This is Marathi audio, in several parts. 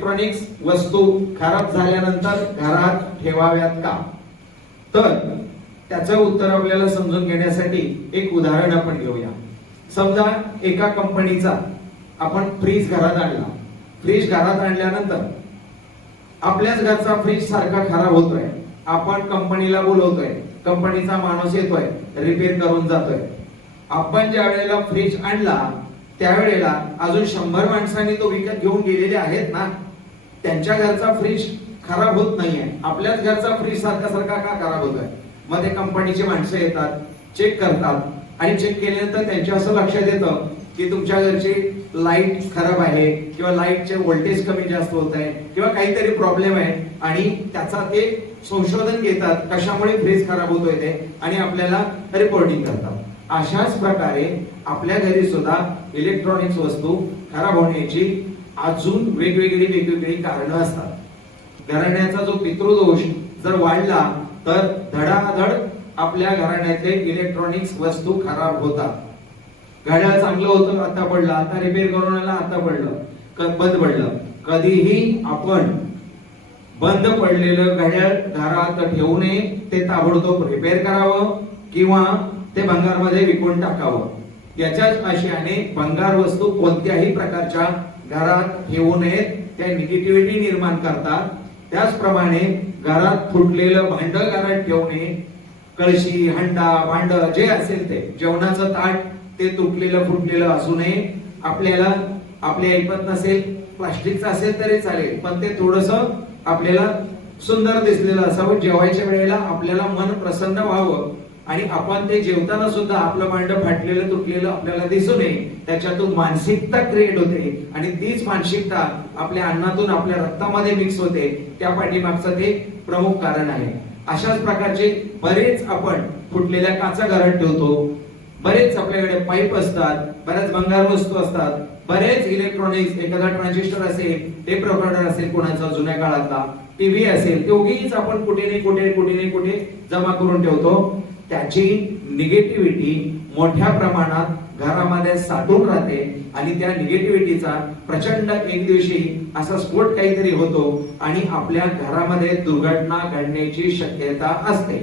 इलेक्ट्रॉनिक्स वस्तू खराब झाल्यानंतर घरात ठेवाव्यात का? तर त्याचं उत्तर आपल्याला समजून घेण्यासाठी एक उदाहरण आपण घेऊया. समजा एका कंपनीचा आपण फ्रीज घरात आणला. फ्रीज घरात आणल्यानंतर आपल्याच घरचा फ्रीज सारखा खराब होतोय. आपण कंपनीला बोलवतोय. कंपनीचा माणूस येतोय. रिपेअर करून जातोय. आपण ज्या वेळेला फ्रीज आणला त्यावेळेला अजून शंभर माणसांनी तो विकत घेऊन गेलेले आहेत ना? त्यांच्या घरचा फ्रीज खराब होत नाहीये. आपल्याच घरचा फ्रीज सारखा सारखा का खराब होतोय? मग ते कंपनीची माणसं येतात चेक करतात. आणि चेक केल्यानंतर त्यांच्या असं लक्षात येतं की तुमच्या घरची लाइट खराब आहे किंवा लाईटचे व्होल्टेज कमी जास्त होत आहे किंवा काहीतरी प्रॉब्लेम आहे आणि त्याचा ते संशोधन घेतात कशामुळे फ्रीज खराब होतोय ते आणि आपल्याला रिपोर्टिंग करतात. अशाच प्रकारे आपल्या घरी सुद्धा इलेक्ट्रॉनिक्स वस्तू खराब होण्याची अजून वेगवेगळी वेगवेगळी कारणं असतात. घराण्याचा जो पितृदोष जर वाढला तर धडाधड आपल्या घराण्यातले इलेक्ट्रॉनिक्स वस्तू खराब होतात. घड्याळ चांगलं होतं आता पडलं. आता रिपेअर करून आला आता पडलं. क- बंद पडलं? कधीही आपण बंद पडलेलं घड्याळ घरात ठेवू नये ते ताबडतोब रिपेअर करावं किंवा ते भंगारमध्ये विकून टाकावं. याच्याच आशयाने भंगार वस्तू कोणत्याही प्रकारच्या घरात ठेवू नयेत. त्या निगेटिव्हिटी निर्माण करतात. त्याचप्रमाणे घरात फुटलेलं भांड घरात ठेवू नये कळशी हंडा भांड जे असेल ते जेवणाचं ताट ते तुटलेलं फुटलेलं असू नये. आपल्याला आपली ऐकत नसेल प्लास्टिकचं असेल तरी चालेल पण ते थोडस आपल्याला सुंदर दिसलेलं असावं. जेवायच्या वेळेला आपल्याला मन प्रसन्न व्हावं. आणि आपण ते जेवताना सुद्धा आपलं भांड फाटलेलं तुटलेलं आपल्याला दिसू नये त्याच्यातून मानसिकता क्रिएट होते. आणि तीच मानसिकता आपल्या अन्नातून आपल्या रक्तामध्ये मिक्स होते. त्या पाठीमागचं ते प्रमुख कारण आहे. अशाच प्रकारचे बरेच आपण फुटलेल्या काचा घरात ठेवतो. बरेच आपल्याकडे पाईप असतात बऱ्याच भंगार वस्तू असतात. बरेच इलेक्ट्रॉनिक्स एखादा ट्रान्झिस्टर असेल टेप रेकॉर्डर असेल कोणाचा जुन्या काळातला टीव्ही असेल ते उगीच आपण कुठे नाही कुठे कुठे नाही कुठे जमा करून ठेवतो. त्याची निगेटिव्हिटी मोठ्या प्रमाणात घरामध्ये साठून राहते आणि त्या निगेटिव्हिटीचा प्रचंड एक दिवशी असा स्फोट काहीतरी होतो आणि आपल्या घरामध्ये दुर्घटना घडण्याची शक्यता असते.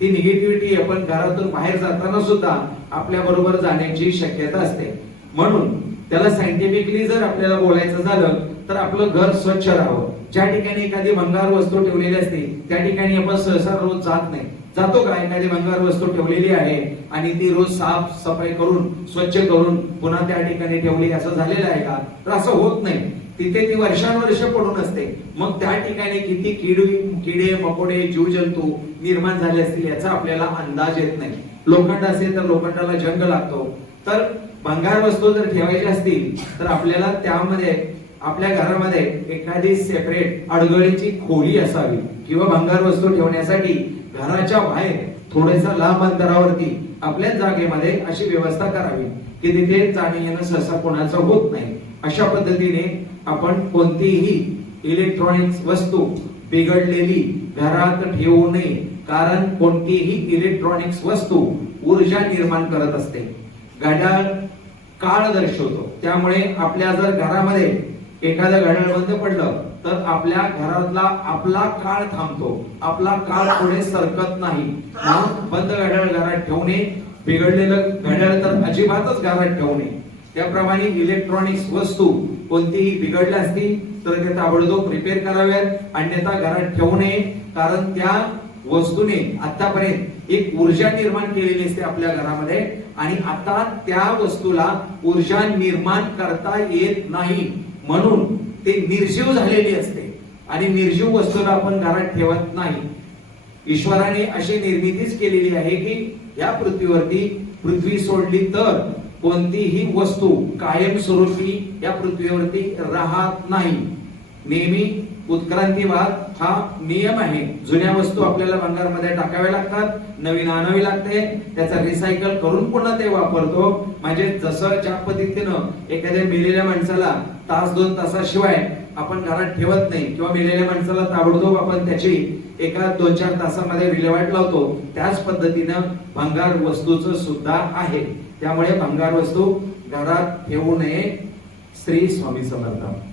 ती निगेटिव्हिटी आपण घरातून बाहेर जाताना सुद्धा आपल्या बरोबर जाण्याची शक्यता असते. म्हणून त्याला सायंटिफिकली जर आपल्याला बोलायचं झालं तर आपलं घर स्वच्छ राहावं. ज्या ठिकाणी एखादी भंगार वस्तू ठेवलेली असते त्या ठिकाणी आपण सहसा रोज जात नाही. जातो का? एखादी भंगार वस्तू ठेवलेली आहे आणि ती रोज साफ सफाई करून स्वच्छ करून पुन्हा त्या ठिकाणी ठेवली असं झालेलं आहे का? तर असं होत नाही. तिथे ती वर्षानुवर्ष पडून असते. मग त्या ठिकाणी किती किडी किडे मकोडे जीवजंतू निर्माण झाले असतील याचा आपल्याला अंदाज येत नाही. लोखंड असेल तर लोखंडाला जंग लागतो. तर भंगार वस्तू जर ठेवायची असतील तर आपल्याला त्यामध्ये आपल्या घरामध्ये एखादी सेपरेट अडगळीची खोली असावी किंवा भंगार वस्तू ठेवण्यासाठी घराच्या बाहेर थोड्याशा लांब अंतरावरती आपल्याच जागेमध्ये अशी व्यवस्था करावी की तिथे जाणे येणं सहसा कोणाचं होत नाही. अशा पद्धतीने आपण कोणतीही इलेक्ट्रॉनिक्स वस्तू बिघडलेली घरात ठेवू नये कारण कोणतीही इलेक्ट्रॉनिक्स वस्तू ऊर्जा निर्माण करत असते. घड्याळ काळ दर्शवतो. त्यामुळे आपल्या जर घरामध्ये एखादं घड्याळ बंद पडलं तर आपल्या घरातला आपला काळ थांबतो. आपला काळ पुढे सरकत नाही. म्हणून बंद घड्याळ घरात ठेवणे बिघडलेलं घड्याळ तर अजिबातच घरात ठेवणे त्याप्रमाणे इलेक्ट्रॉनिक्स वस्तू कोणतीही बिघडल्या असतील तर ते ताबडतोब रिपेअर कराव्यात. अन्यथा घरात ठेवू नये. कारण त्या वस्तूने आतापर्यंत एक ऊर्जा निर्माण केलेली असते आपल्या घरामध्ये. आणि आता त्या वस्तूला ऊर्जा निर्माण करता येत नाही. म्हणून ते निर्जीव झालेली असते. आणि निर्जीव वस्तूला आपण घरात ठेवत नाही. ईश्वराने अशी निर्मितीच केलेली आहे की या पृथ्वीवरती पृथ्वी सोडली तर कोणतीही वस्तू कायमस्वरूपी या पृथ्वीवरती राहत नाही. नेहमी उत्क्रांती उत्क्रांतीवाद हा नियम आहे. जुन्या वस्तू आपल्याला भंगारमध्ये टाकाव्या लागतात नवीन आणावी लागते त्याचा रिसायकल करून पुन्हा ते वापरतो. म्हणजे जसं ज्या पद्धतीनं एखाद्या मेलेल्या माणसाला तास दोन तासाशिवाय आपण घरात ठेवत नाही किंवा मेलेल्या माणसाला ताबडतोब आपण त्याची एका दोन चार तासामध्ये विल्हेवाट लावतो त्याच पद्धतीनं भंगार वस्तूचं सुद्धा आहे. त्यामुळे भंगार वस्तू घरात ठेवू नये. श्री स्वामी समर्थ.